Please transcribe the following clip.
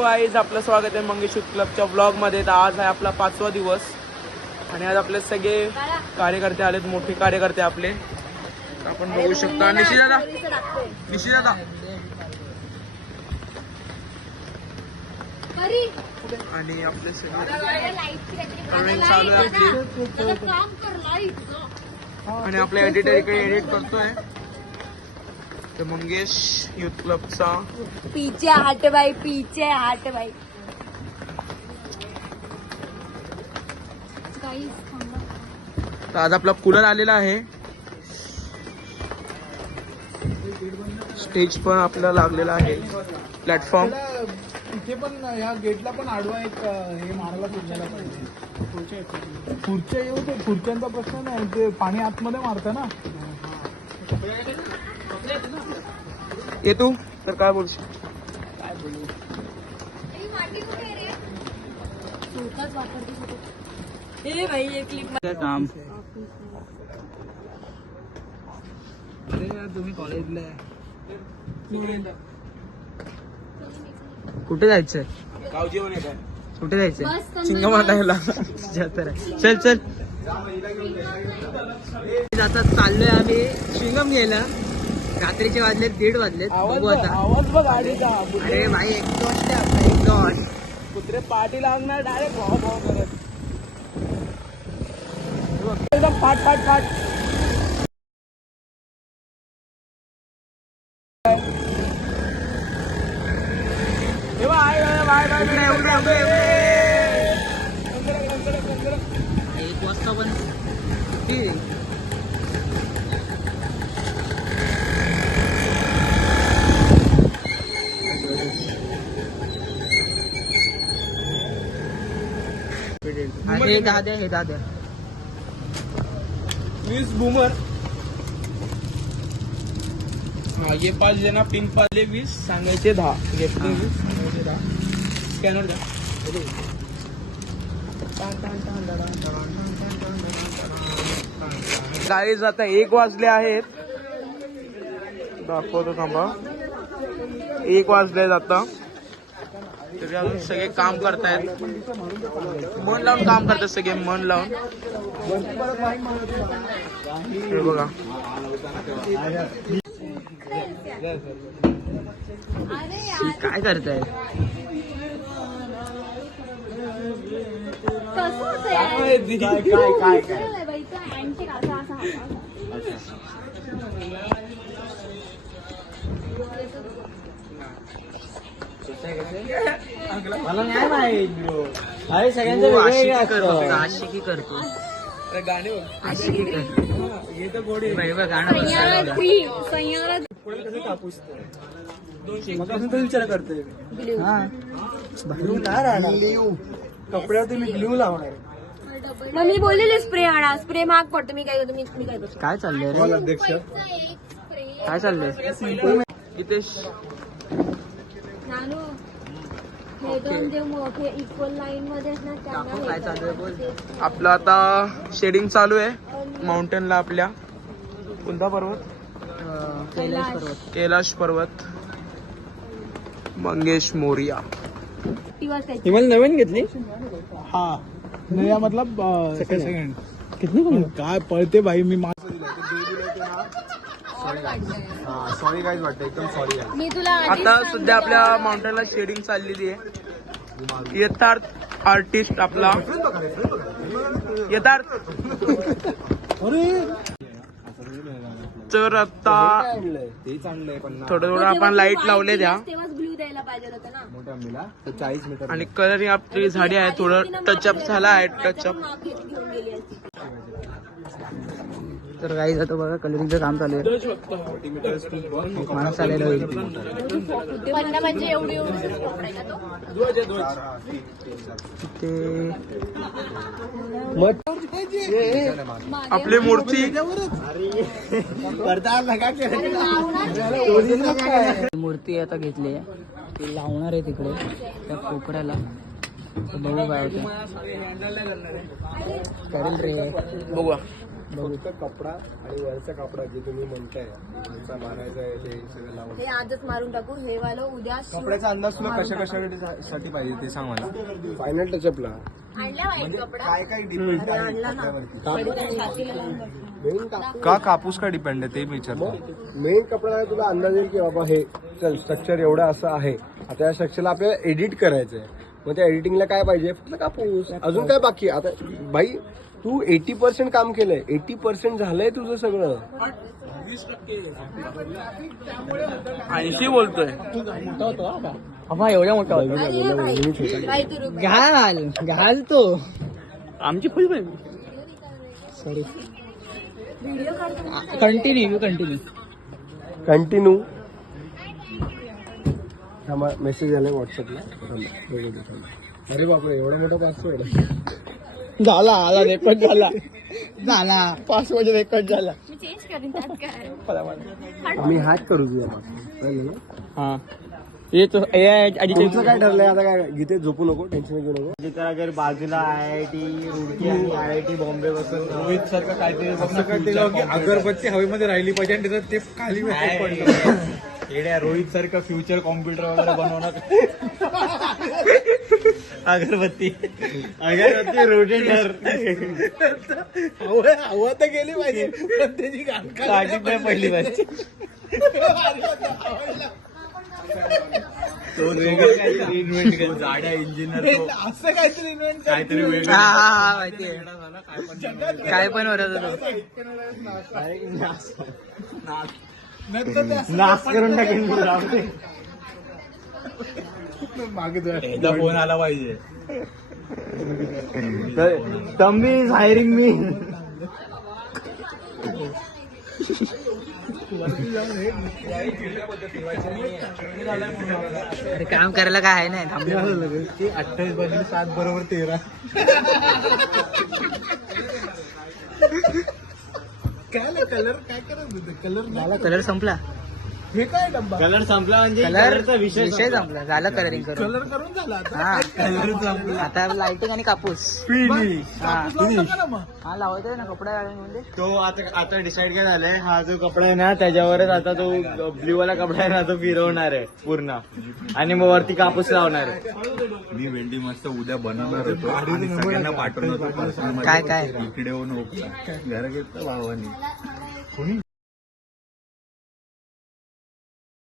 Hello guys, आपलं स्वागत आहे मंगेश यूथ क्लबच्या व्लॉगमध्ये. तर आज आहे आपला 5वा दिवस आणि आज आपले सगळे कार्यकर्ते आलेत, मोठे कार्यकर्ते आपले. आपण बघू शकता निशी दादा आणि आपले सगळे चालू आहे आपली. आणि आपला एडिटर इकडे एडिट करतोय तो मंगेश यूथ क्लबचा. पीछे हट भाई, पीछे हट भाई. तर आज आपला कूलर आलेला आहे. स्टेज पण आपल्याला लागलेला आहे. प्लॅटफॉर्म इथे पण या गेटला पण आडवा एक हे मारायला सुटलेला पाहिजे. खुर्च्या येऊ ते खुर्च्यांचा प्रश्न नाही, ते पाणी आतमध्ये मारतं ना. ये तू तर काय बोलशील? काय बोलू काम. अरे यार तुम्ही कॉलेजला कुठे जायचंय? कुठे जायचंय? चिंगमाला. चल चल आता चाललोय आम्ही शिंगम घ्यायला. रात्रीचे वाजलेत 1:30 वाजलेत. बघू आता. आवाज बघ गाडीचा. अरे भाई एकदम कुत्रे पाठी लागणार डायरेक्ट भाव भाव करत. एकदम फाट फाट फाट. एक वाजता पण हे दाद्या वीस बूमर. ये 5 जना पिंक वाले 20 सांगायचे 10. घेतले 20 सांगायचे 10. स्कॅनर द्या. गाईज आता 1 वाजले आहेत. दाखवतो थांबा. 1 वाजले आता तरी अजून सगळे काम करतायत. मन लावून काम करतात सगळे, मन लावून. हे बघा काय करताय. मला नाही माहित. अरे सगळ्यांचं आशिकी करतो. गाणे आशिकी करतो. हे तर गोडी गाणं विचार करतोय. कपड्यावरती मी ग्लू लावणार. मग मी बोललेली स्प्रे आणा. स्प्रे महाग पडतो. मी काय करतो, मी काय करतो. काय चाललंय रे? अध्यक्ष काय चाललंय हितेश? नानू, हे दोन जे मोठे इक्वल लाईन मध्ये आहेत ना, त्यांना काय चालू आहे बोल. आपलं आता शेडिंग चालू आहे माउंटेनला. आपल्या कोणता पर्वत? कैलाश पर्वत. मंगेश मोरिया. हे मला नवीन घेतली. हा नया मतलब सेकंड. किती काय पळते भाई. मी सॉरी गाईज वाटतं. एकदम सॉरी. मी तुला आता सध्या आपल्या माउंटेनला शेडिंग चाललेली आहे. यथार्थ आर्टिस्ट आपला यथार्थ. तर आता थोडं आपण लाईट लावले द्या तेव्हाच ब्ल्यू द्यायला पाहिजे होतं ना. 40 मीटर. आणि कलर आपली झाडी आहे. थोडं टचअप झाला आहे. टचअप. तर काही जातो बघा. कलरिंगचं काम चालू आहे. माणूस आलेला होईल म्हणजे एवढी ते आपली मूर्ती. मूर्ती आता घेतली आहे. ती लावणार आहे तिकडे त्या कोपऱ्याला. बघू काय होतं. करेल रे. बघूया. फक्त कपडा आणि वरचा कपडा जे तुम्ही म्हणताय वरचा मारायचा आहे ते सगळं लावून हे आजच मारून टाकू. हे वालं उद्या कपड्याचा अंदाज तुला कशा कशासाठी पाहिजे ते सांग मला. फायनल टचअपला आणला व्हाईट कपडा. काय काय डिपेंड आणला ना. छातीला लावून बघ. मेन का कापूस का डिपेंड आहे ते मी विचारतो. मेन कपडा तुला अंदाज येईल की बाबा हे चल स्ट्रक्चर एवढं असं आहे. आता या स्ट्रक्चरला आपल्याला एडिट करायचं आहे. मग त्या एडिटिंगला काय पाहिजे फक्त कापूस. अजून काय बाकी आता भाई तू 80% काम केलंय. 80% झालंय तुझं सगळं. 80 बोलतोय. अबा एवढा मोठा होता. अरे भाई, भाई तू रुक. घाल तो. आमची फुल बाई. सॉरी. व्हिडिओ काढतो. कंटिन्यू कंटिन्यू मेसेज आलाय व्हॉट्सअपला. अरे बापरे एवढा मोठा पासवर्ड. झाला रेकॉर्ड झाला पासवर्ड रेकॉर्ड झाला. मी चेंज करीन त्यात काय. आम्ही हॅक करू तुझ्या पासवर्ड. हा ये तो तुमचं काय ठरलंय आता. काय गीते झोपू नको टेन्शन घेऊ नको. तर अगर बाजूला IIT रुड़की आणि IIT बॉम्बे बसून रोहित सारखं काहीतरी असं काहीतरी की अगरबत्ती हवेमध्ये राहिली पाहिजे आणि त्याचं ते खाली पडलं. येड्या रोहित सारखं फ्युचर कॉम्प्युटर वगैरे बनवणार. अगरबत्ती रोटेटर हवा तर गेली पाहिजे पण त्याची काढली नाही पहिली पाहिजे. तो काहीतरी इन्व्हेंट केलं. जाड्या इंजिनियर असं काहीतरी इन्व्हेंट काहीतरी वेगळं. हा माहितीये काय पण होत नाश करून टाकेन. एकदा फोन आला पाहिजे. तंबी इज हायरिंग मी. अरे काम करायला काय आहे नाही. 28 बदली 7 बरोबर 13. काय कलर काय करत होते. कलर संपला. हे काय डब्बा कलर संपला म्हणजे कलरचा विषय संपला. झालं कलरिंग करून. कलर करून झाला आता. हा कलर संपला. आता लाइटिंग आणि कापूस. कापूस लावला का ना मग. हा लावायचा ना कपडा म्हणजे. तो आता डिसाईड काय झालंय. हा जो कपडा आहे ना त्याच्यावरच आता तो ब्ल्यू वाला कपडा आहे ना तो फिरवणार आहे पूर्ण आणि मग वरती कापूस लावणार आहे. मी भेंडी मस्त उद्या बनवणार होतो आणि सगळ्यांना पाठवलं होतं. काय काय इकडे येऊन घरा घेतलं भावानी.